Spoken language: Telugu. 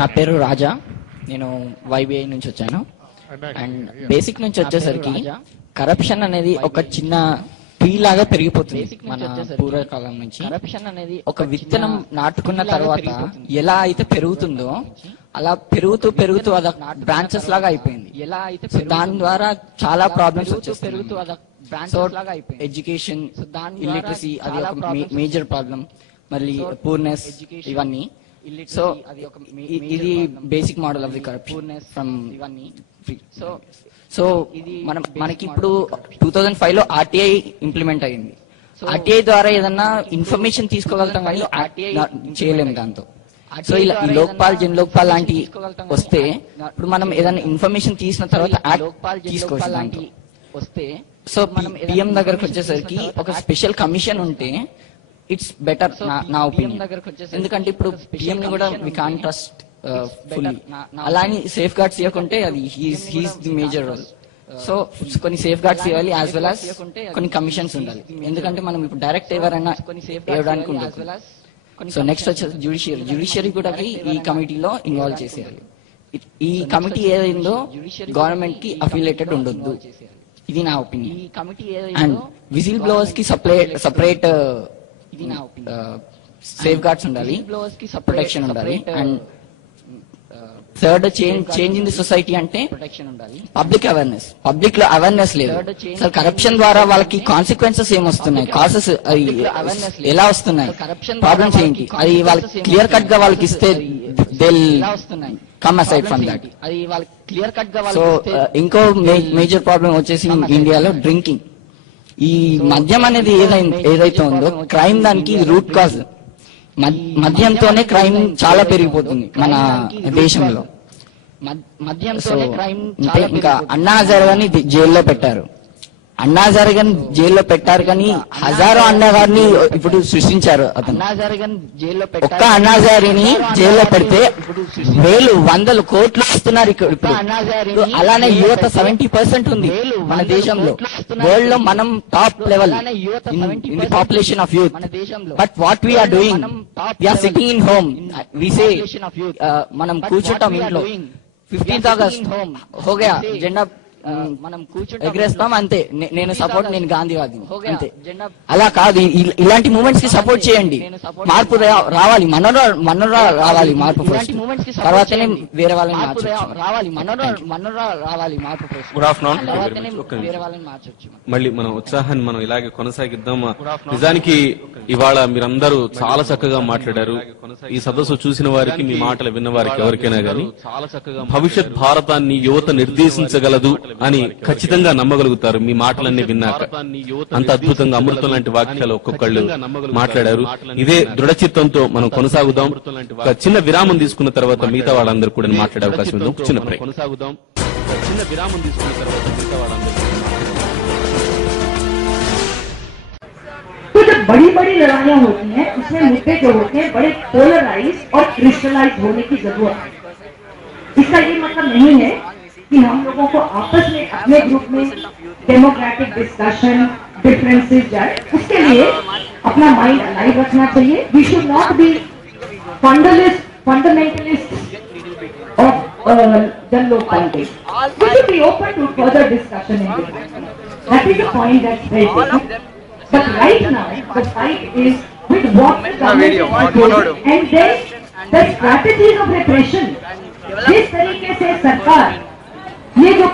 నా పేరు రాజా, నేను వైబిఐ నుంచి వచ్చాను. అండ్ బేసిక్ నుంచి వచ్చేసరికి కరప్షన్ అనేది ఒక చిన్న ట్రీ లాగా పెరిగిపోతుంది. మన పూర్వకాలం నుంచి కరప్షన్ అనేది ఒక విత్తనం నాటుకున్న తర్వాత ఎలా అయితే పెరుగుతుందో అలా పెరుగుతూ పెరుగుతూ అది బ్రాంచెస్ లాగా అయిపోయింది. ఎలా అయితే దాని ద్వారా చాలా ప్రాబ్లమ్స్ వచ్చేస్తాయి. సో ఎడ్యుకేషన్, ఇల్లిటరసీ అది ఒక మేజర్ ప్రాబ్లం, మళ్ళీ పూర్నెస్, ఇవన్నీ. సో ఇది basic model of the corruption from ఇవన్నీ. సో మనకి ఇప్పుడు 2005 లో ఆర్టీఐ ఇంప్లిమెంట్ అయింది. ఆర్టీఐ ద్వారా ఏదన్నా ఇన్ఫర్మేషన్ తీసుకోగలుగుతాం కానీ ఆర్టీఐ చేయలేము దాంతో. సో ఇలా లోక్పాల్, జన్ లోక్పాల్ లాంటి వస్తే ఇప్పుడు మనం ఏదైనా ఇన్ఫర్మేషన్ తీసిన తర్వాత తీసుకోవచ్చు లాంటి వస్తే. సో మనం పిఎం దగ్గరకు వచ్చేసరికి ఒక స్పెషల్ కమిషన్ ఉంటే ఇట్స్ బెటర్ నా ఒపీనియన్. ఎందుకంటే ఇప్పుడు పిఎం ని కూడా వి కాంట్ ట్రస్ట్ ఫుల్లీ. అలాని సేఫ్ గార్డ్స్ ఇవ్వకుంటే అది he's the major role. So కొన్ని సేఫ్ గార్డ్స్ ఇవ్వాలి, యాజ్ వెల్ యాజ్ కొన్ని కమిషన్స్ ఉండాలి. ఎందుకంటే మనం ఇప్పుడు డైరెక్ట్ ఎవరైనా ఇవ్వడానికి ఉండదు. సో నెక్స్ట్ వచ్చేసి జ్యుడిషియరీ కూడా ఈ కమిటీలో ఇన్వాల్వ్ చేసేయాలి. ఈ కమిటీ ఏదైందో గవర్నమెంట్ కి అఫిలియేటెడ్ ఉండొద్దు, ఇది నా ఒపీనియన్. అండ్ విజిల్ బ్లోవర్స్ కి సపరేట్ సేఫ్ గార్డ్స్ ఉండాలి, ప్రొటెక్షన్ ఉండాలి. And third change in the society అంటే పబ్లిక్ అవేర్నెస్. పబ్లిక్ లో అవేర్నెస్ లేదు. అసలు కరప్షన్ ద్వారా వాళ్ళకి కాన్సిక్వెన్సెస్ ఏమొస్తున్నాయి, కాసెస్ ఎలా వస్తున్నాయి, ప్రాబ్లమ్స్ ఏంటి, అది వాళ్ళకి క్లియర్ కట్ గా వాళ్ళకి ఇస్తే they come aside from that. So ఇంకో మేజర్ ప్రాబ్లం వచ్చేసి ఇండియాలో డ్రింకింగ్. ఈ మద్యం అనేది ఏదైతే ఉందో క్రైమ్ దానికి రూట్ కాజ్. మద్యంతోనే క్రైమ్ చాలా పెరిగిపోతుంది మన దేశంలో. మద్యంతోనే క్రైమ్ ఇంకా అన్నా హజారే జైల్లో పెట్టారు. అన్నా హజారే జైల్లో పెట్టారు కానీ హజారో అన్నా గారిని ఇప్పుడు సృష్టించారు. అతను ఒక్క అన్నా హజారేని జైల్లో పెడితే వేలు వందలు కోట్లు ఇస్తున్నారు ఇప్పుడు. అలానే యువత 70% ఉంది మన దేశంలో. వరల్డ్ లో మనం top level in the population of youth. But what we're doing, we're sitting in home. We say మనం కూర్చుంటాం ఇంట్లో. 15th ఆగస్ట్ హోగయా జెండా మనం ఎగరేస్తాం అంతే. నేను సపోర్ట్, నేను గాంధీవాది అంతే. అలా కాదు, ఇలాంటి మూమెంట్స్ కి సపోర్ట్ చేయండి. మార్పు రావాలి, మనలో రావాలి మార్పు ఫస్ట్, తర్వాతనే వేరే వాళ్ళని మార్చొచ్చు. Good afternoon. మళ్ళీ మనం ఉత్సాహాన్ని మనం ఇలాగే కొనసాగిద్దాం. నిజానికి ఇవాళ మీరందరూ చాలా చక్కగా మాట్లాడారు. ఈ సదస్సు చూసిన వారికి, మీ మాటలు విన్న వారికి ఎవరికైనా గానీ భవిష్యత్ భారతాన్ని యువత నిర్దేశించగలదు అని ఖచ్చితంగా నమ్మగలుగుతారు మీ మాటలన్నీ విన్నాక. అంత అద్భుతంగా అమృతం లాంటి వాక్యాలు ఒక్కొక్కళ్ళు మాట్లాడారు. ఇదే దృఢచిత్తంతో మనం కొనసాగుదాం. ఒక చిన్న విరామం తీసుకున్న తర్వాత మిగతా వాళ్ళందరూ కూడా మాట్లాడే అవకాశం ఉంది. చిన్న కొనసాగుదాం. చిన్న విరామం తీసుకున్న తర్వాత మిగతా వాళ్ళందరూ तो जब बड़ी बड़ी लड़ाइयां होती हैं उसमें मुद्दे जो होते हैं बड़े पोलराइज और क्रिस्टलाइज होने की जरूरत है. इसका ये मतलब नहीं है कि हम लोगों को आपस में अपने ग्रुप में डेमोक्रेटिक डिस्कशन, डिफरेंसेस जाए. उसके लिए अपना माइंड अलाइव रखना चाहिए. We should not be fundamentalist of Jan Lokpal. We should be open to further discussion in this. That is the point that's very important. But right now the fight is with what the government is doing and then the strategies of repression. जिस तरीके से सरकार ये जो